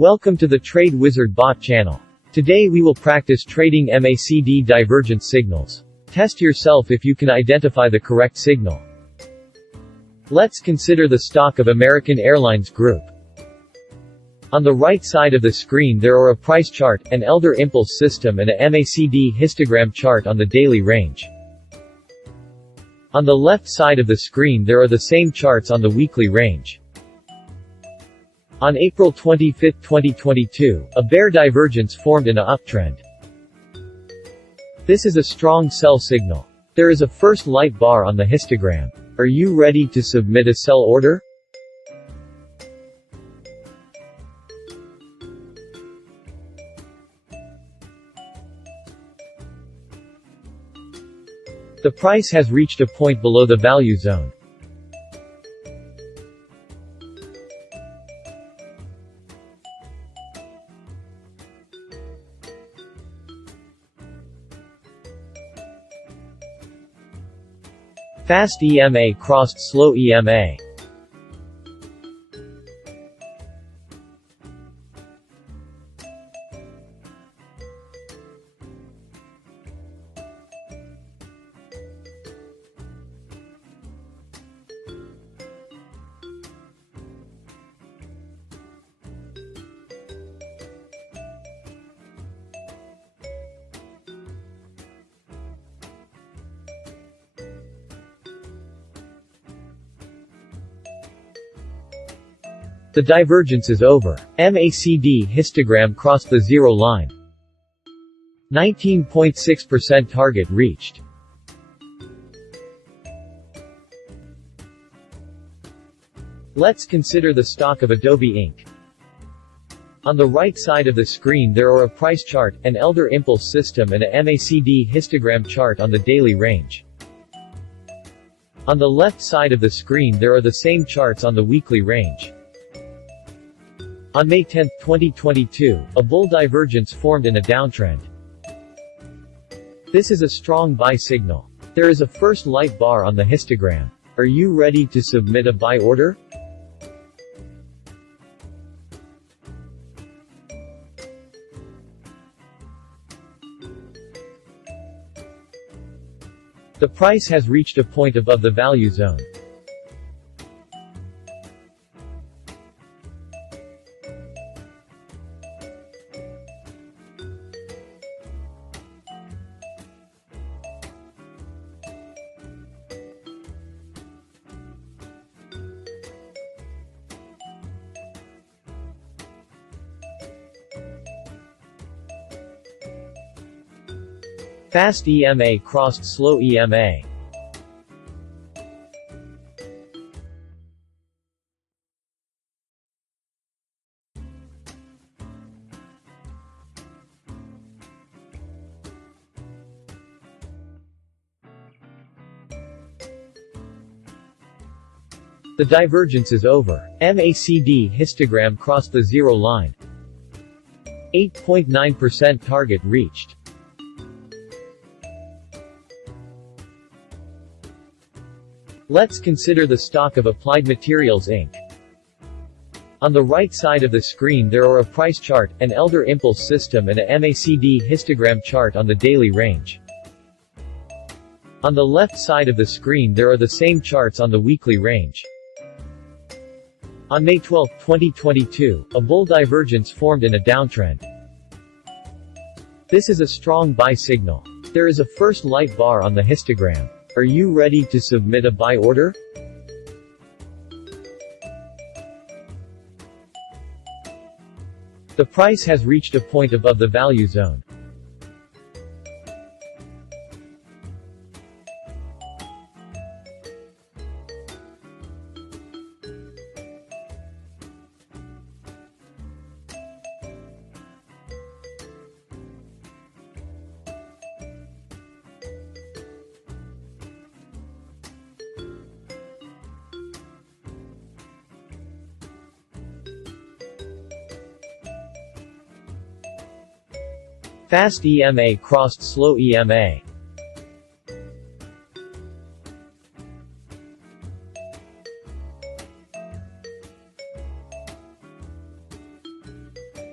Welcome to the Trade Wizard Bot channel. Today we will practice trading MACD divergence signals. Test yourself if you can identify the correct signal. Let's consider the stock of American Airlines Group. On the right side of the screen there are a price chart, an Elder Impulse System and a MACD histogram chart on the daily range. On the left side of the screen there are the same charts on the weekly range. On April 25, 2022, a bear divergence formed in an uptrend. This is a strong sell signal. There is a first light bar on the histogram. Are you ready to submit a sell order? The price has reached a point below the value zone. Fast EMA crossed slow EMA. The divergence is over. MACD histogram crossed the zero line. 19.6% target reached. Let's consider the stock of Adobe Inc. On the right side of the screen there are a price chart, an Elder Impulse System and a MACD histogram chart on the daily range. On the left side of the screen there are the same charts on the weekly range. On May 10, 2022, a bull divergence formed in a downtrend. This is a strong buy signal. There is a first light bar on the histogram. Are you ready to submit a buy order? The price has reached a point above the value zone. Fast EMA crossed slow EMA. The divergence is over. MACD histogram crossed the zero line. 8.9% target reached. Let's consider the stock of Applied Materials Inc. On the right side of the screen there are a price chart, an Elder Impulse System and a MACD histogram chart on the daily range. On the left side of the screen there are the same charts on the weekly range. On May 12, 2022, a bull divergence formed in a downtrend. This is a strong buy signal. There is a first light bar on the histogram. Are you ready to submit a buy order? The price has reached a point above the value zone. Fast EMA crossed slow EMA.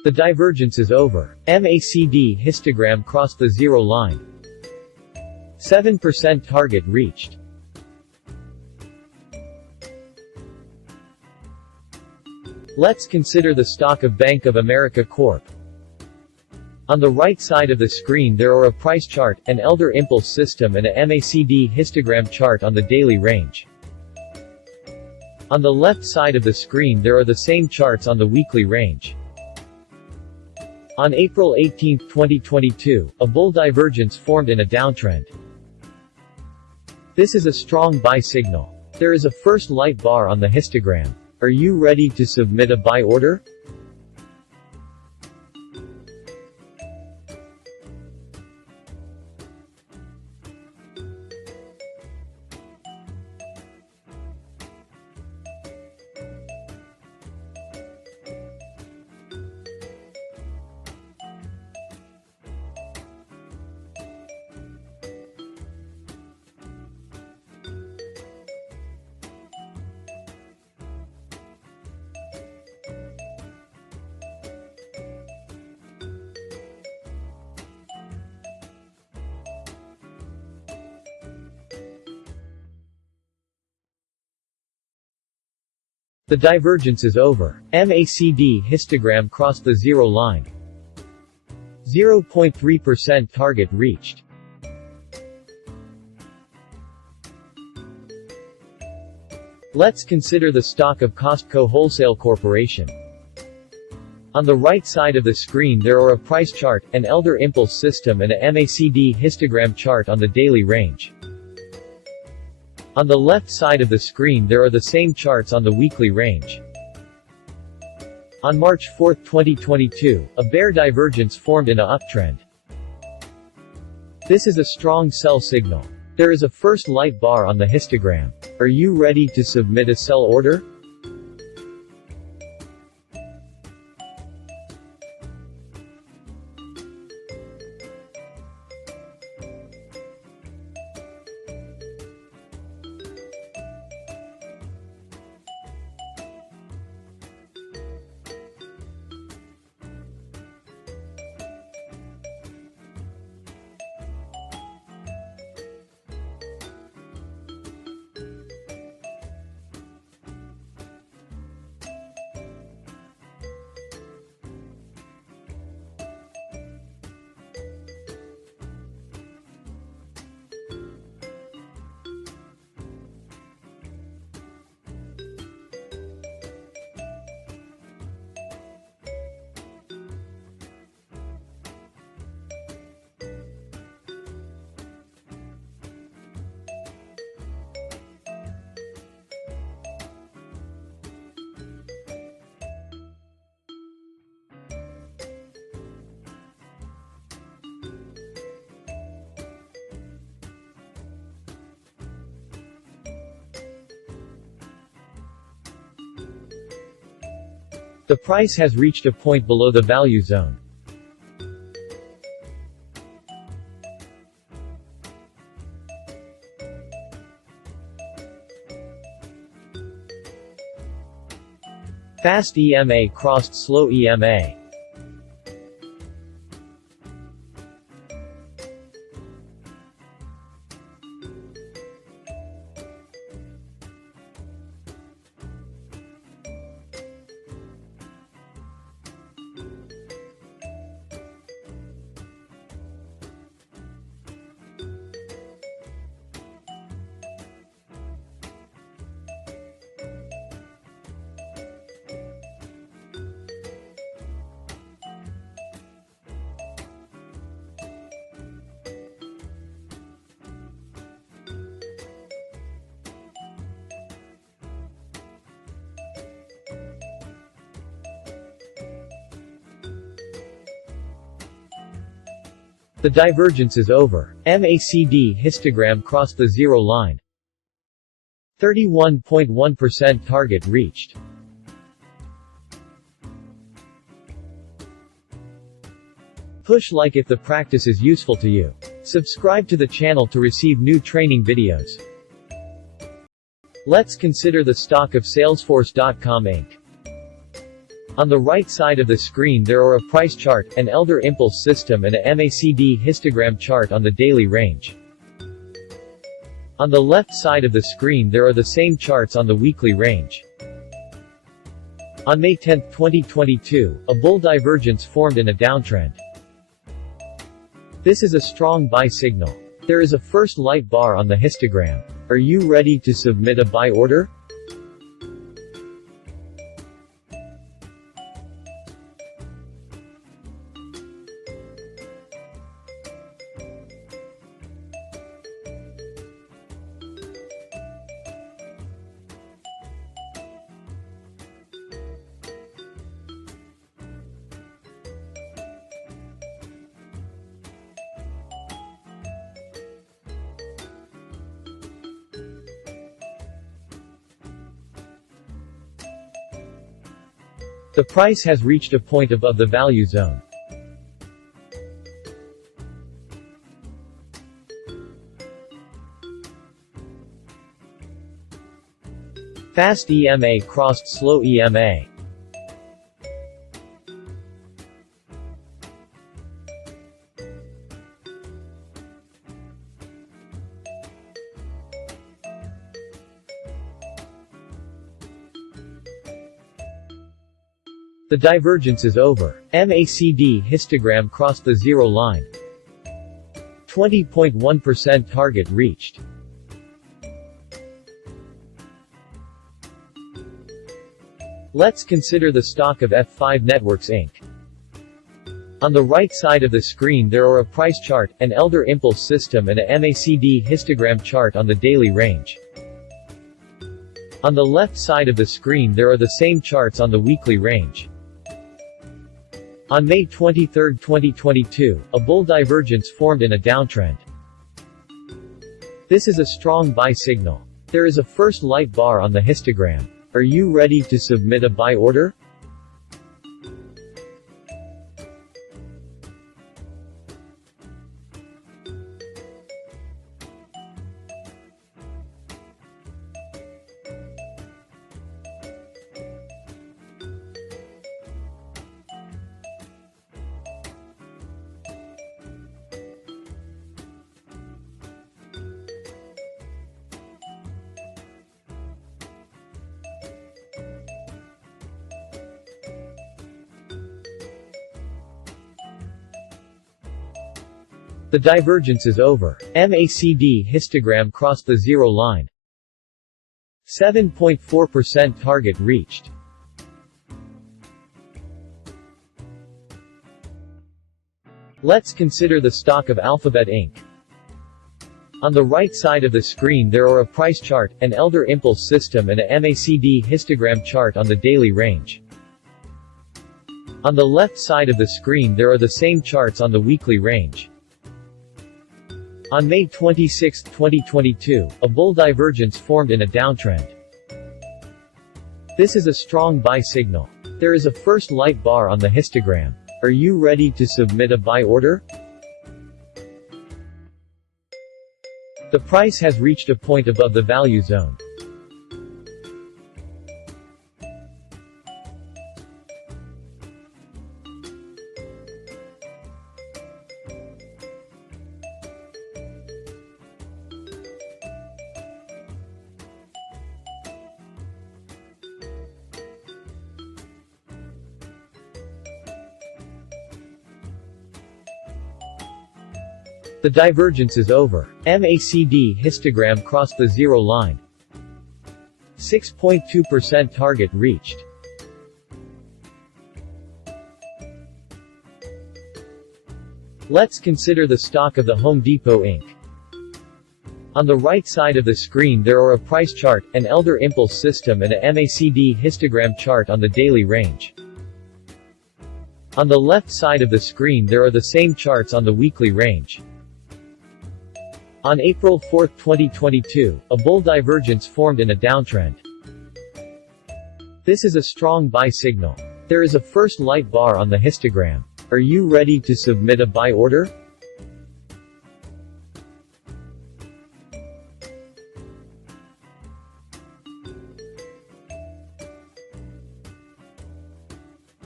The divergence is over. MACD histogram crossed the zero line. 7% target reached. Let's consider the stock of Bank of America Corp. On the right side of the screen there are a price chart, an elder impulse system and a MACD histogram chart on the daily range. On the left side of the screen there are the same charts on the weekly range. On April 18, 2022, a bull divergence formed in a downtrend. This is a strong buy signal. There is a first light bar on the histogram. Are you ready to submit a buy order? The divergence is over. MACD histogram crossed the zero line. 0.3% target reached. Let's consider the stock of Costco Wholesale Corporation. On the right side of the screen there are a price chart, an elder impulse system and a MACD histogram chart on the daily range. On the left side of the screen there are the same charts on the weekly range. On March 4, 2022, a bear divergence formed in a uptrend. This is a strong sell signal. There is a first light bar on the histogram. Are you ready to submit a sell order? The price has reached a point below the value zone. Fast EMA crossed slow EMA. The divergence is over. MACD histogram crossed the zero line. 31.1% target reached. Push like if the practice is useful to you. Subscribe to the channel to receive new training videos. Let's consider the stock of Salesforce.com Inc. On the right side of the screen there are a price chart, an Elder Impulse System and a MACD histogram chart on the daily range. On the left side of the screen there are the same charts on the weekly range. On May 10, 2022, a bull divergence formed in a downtrend. This is a strong buy signal. There is a first light bar on the histogram. Are you ready to submit a buy order? The price has reached a point above the value zone. Fast EMA crossed slow EMA. The divergence is over. MACD histogram crossed the zero line. 20.1% target reached. Let's consider the stock of F5 Networks Inc. On the right side of the screen there are a price chart, an Elder Impulse System and a MACD histogram chart on the daily range. On the left side of the screen there are the same charts on the weekly range. On May 23, 2022, a bull divergence formed in a downtrend. This is a strong buy signal. There is a first light bar on the histogram. Are you ready to submit a buy order? The divergence is over. MACD histogram crossed the zero line. 7.4% target reached. Let's consider the stock of Alphabet Inc. On the right side of the screen there are a price chart, an Elder Impulse System and a MACD histogram chart on the daily range. On the left side of the screen there are the same charts on the weekly range. On May 26, 2022, a bull divergence formed in a downtrend. This is a strong buy signal. There is a first light bar on the histogram. Are you ready to submit a buy order? The price has reached a point above the value zone. The divergence is over. MACD histogram crossed the zero line. 6.2% target reached. Let's consider the stock of the Home Depot Inc. On the right side of the screen there are a price chart, an Elder Impulse System and a MACD histogram chart on the daily range. On the left side of the screen there are the same charts on the weekly range. On April 4, 2022, a bull divergence formed in a downtrend. This is a strong buy signal. There is a first light bar on the histogram. Are you ready to submit a buy order?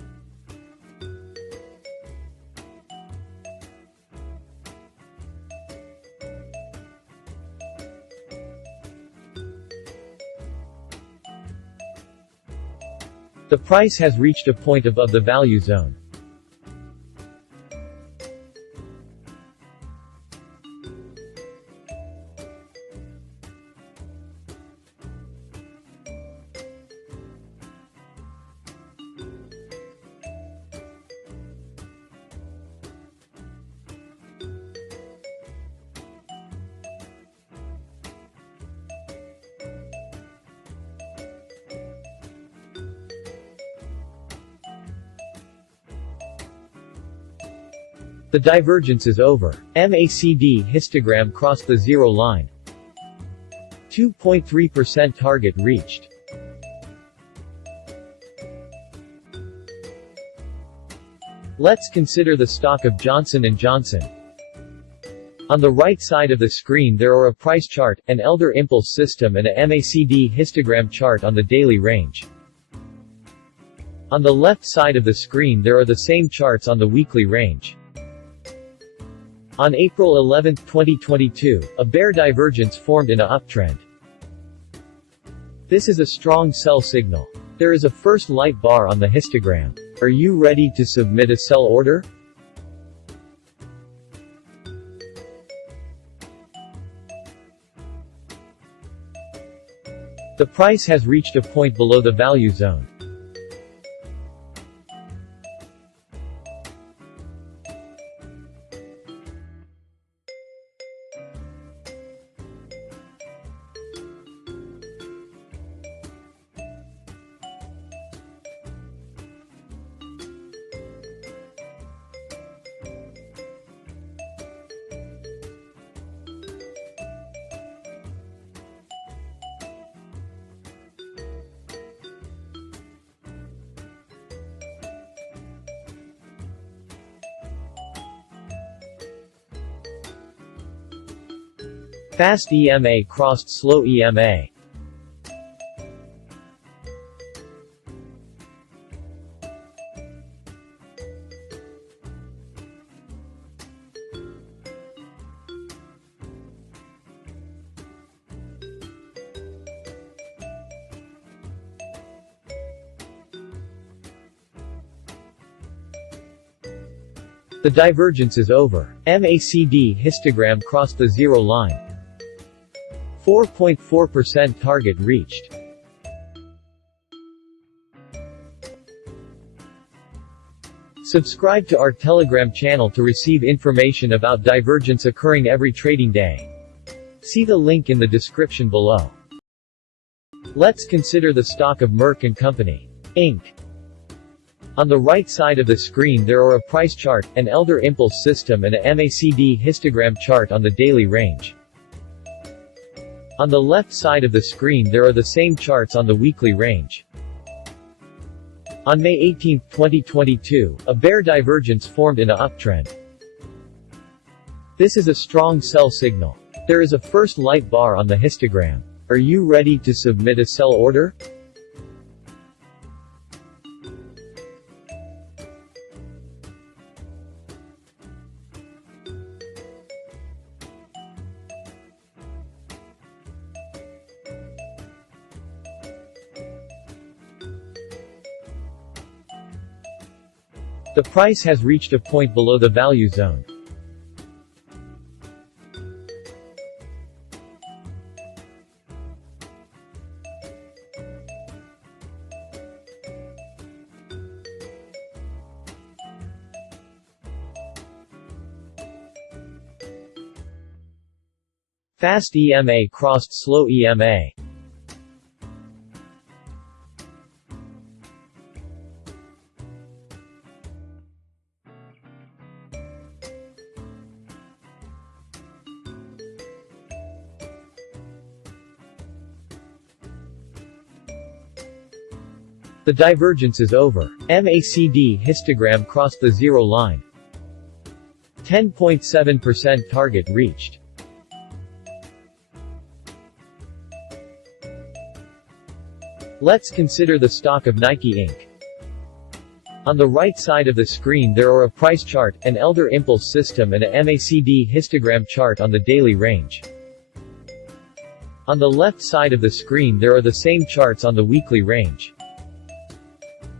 The price has reached a point above the value zone. The divergence is over. MACD histogram crossed the zero line. 2.3% target reached. Let's consider the stock of Johnson & Johnson. On the right side of the screen there are a price chart, an Elder Impulse system and a MACD histogram chart on the daily range. On the left side of the screen there are the same charts on the weekly range. On April 11, 2022, a bear divergence formed in a uptrend. This is a strong sell signal. There is a first light bar on the histogram. Are you ready to submit a sell order? The price has reached a point below the value zone. Fast EMA crossed slow EMA. The divergence is over. MACD histogram crossed the zero line. 4.4% target reached. Subscribe to our Telegram channel to receive information about divergence occurring every trading day. See the link in the description below. Let's consider the stock of Merck & Company, Inc. On the right side of the screen there are a price chart, an Elder Impulse system and a MACD histogram chart on the daily range. On the left side of the screen there are the same charts on the weekly range. On May 18, 2022, a bear divergence formed in a uptrend. This is a strong sell signal. There is a first light bar on the histogram. Are you ready to submit a sell order? The price has reached a point below the value zone. Fast EMA crossed slow EMA. The divergence is over. MACD histogram crossed the zero line. 10.7% target reached. Let's consider the stock of Nike Inc. On the right side of the screen there are a price chart, an Elder Impulse system and a MACD histogram chart on the daily range. On the left side of the screen there are the same charts on the weekly range.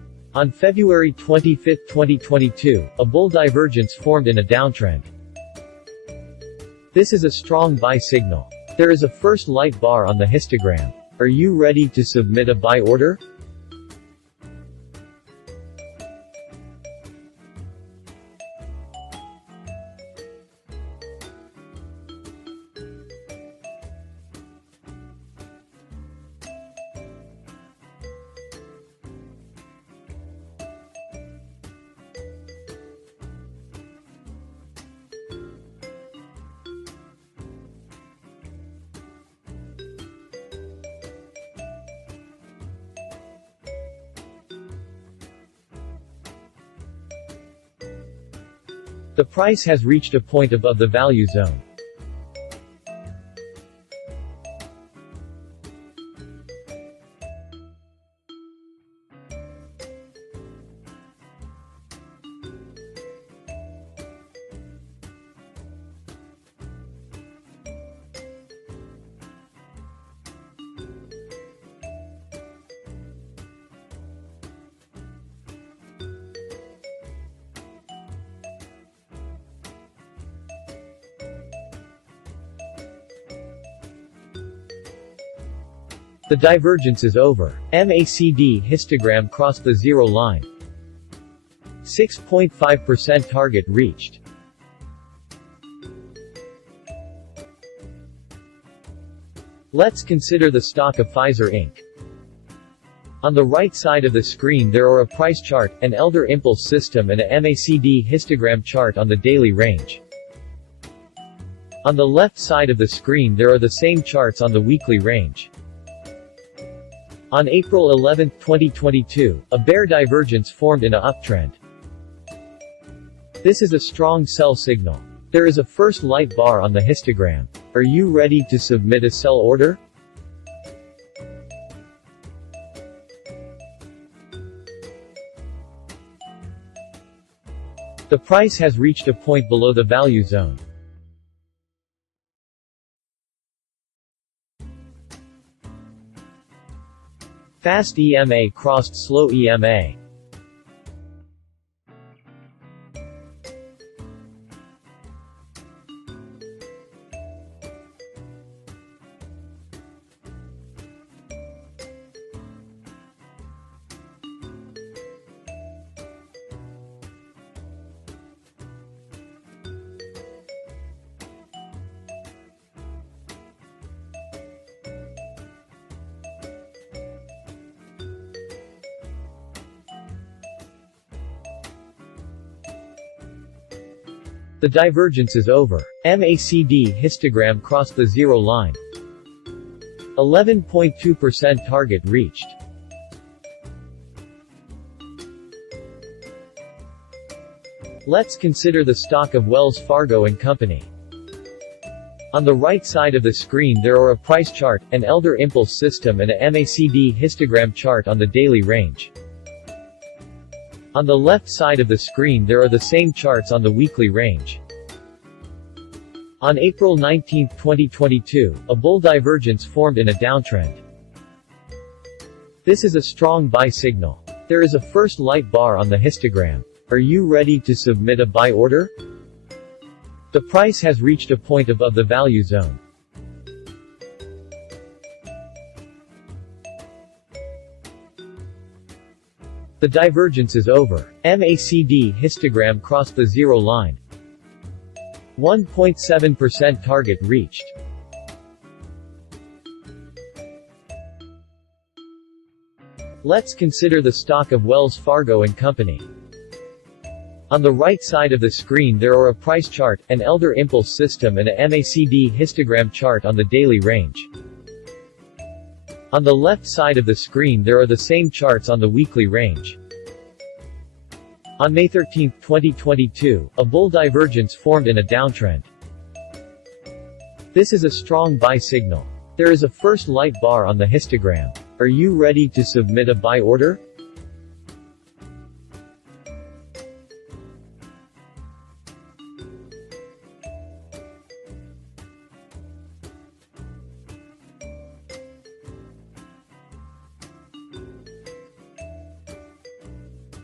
On February 25, 2022, a bull divergence formed in a downtrend. This is a strong buy signal. There is a first light bar on the histogram. Are you ready to submit a buy order? The price has reached a point above the value zone. The divergence is over. MACD histogram crossed the zero line. 6.5% target reached. Let's consider the stock of Pfizer Inc. On the right side of the screen there are a price chart, an Elder Impulse System and a MACD histogram chart on the daily range. On the left side of the screen there are the same charts on the weekly range. On April 11, 2022, a bear divergence formed in a uptrend. This is a strong sell signal. There is a first light bar on the histogram. Are you ready to submit a sell order? The price has reached a point below the value zone. Fast EMA crossed slow EMA. The divergence is over. MACD histogram crossed the zero line. 11.2% target reached. Let's consider the stock of Wells Fargo and Company. On the right side of the screen there are a price chart, an Elder Impulse System and a MACD histogram chart on the daily range. On the left side of the screen there are the same charts on the weekly range. On April 19, 2022, a bull divergence formed in a downtrend. This is a strong buy signal. There is a first light bar on the histogram. Are you ready to submit a buy order? The price has reached a point above the value zone. The divergence is over. MACD histogram crossed the zero line. 1.7% target reached. Let's consider the stock of Wells Fargo and Company. On the right side of the screen there are a price chart, an Elder Impulse System and a MACD histogram chart on the daily range. On the left side of the screen there are the same charts on the weekly range. On May 13, 2022, a bull divergence formed in a downtrend. This is a strong buy signal. There is a first light bar on the histogram. Are you ready to submit a buy order?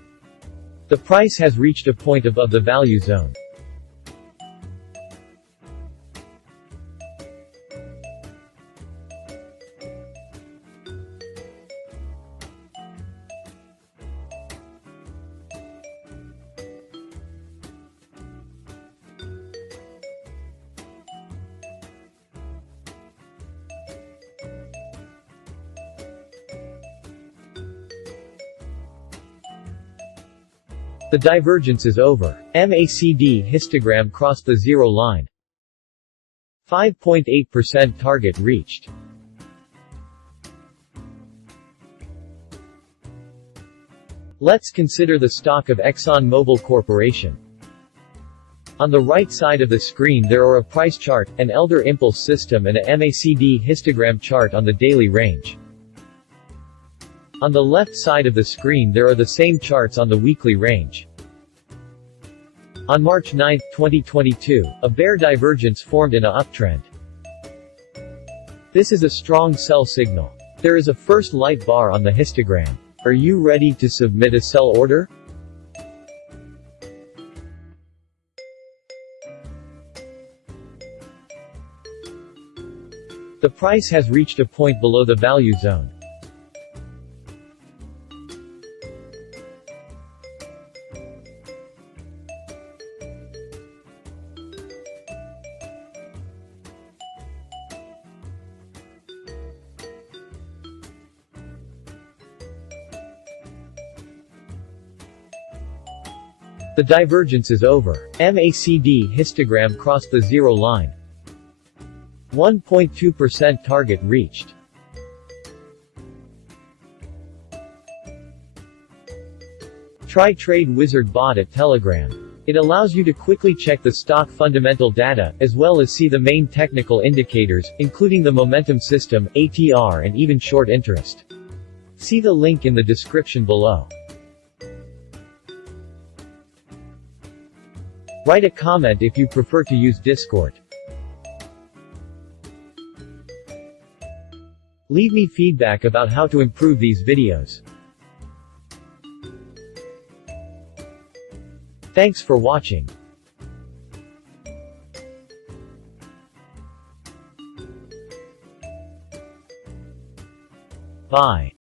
The price has reached a point above the value zone. The divergence is over. MACD histogram crossed the zero line. 5.8% target reached. Let's consider the stock of ExxonMobil Corporation. On the right side of the screen there are a price chart, an Elder Impulse system and a MACD histogram chart on the daily range. On the left side of the screen there are the same charts on the weekly range. On March 9, 2022, a bear divergence formed in a uptrend. This is a strong sell signal. There is a first light bar on the histogram. Are you ready to submit a sell order? The price has reached a point below the value zone. The divergence is over. MACD histogram crossed the zero line. 1.2% target reached. Try Trade Wizard bot at Telegram. It allows you to quickly check the stock fundamental data, as well as see the main technical indicators, including the momentum system, ATR and even short interest. See the link in the description below. Write a comment if you prefer to use Discord. Leave me feedback about how to improve these videos. Thanks for watching. Bye.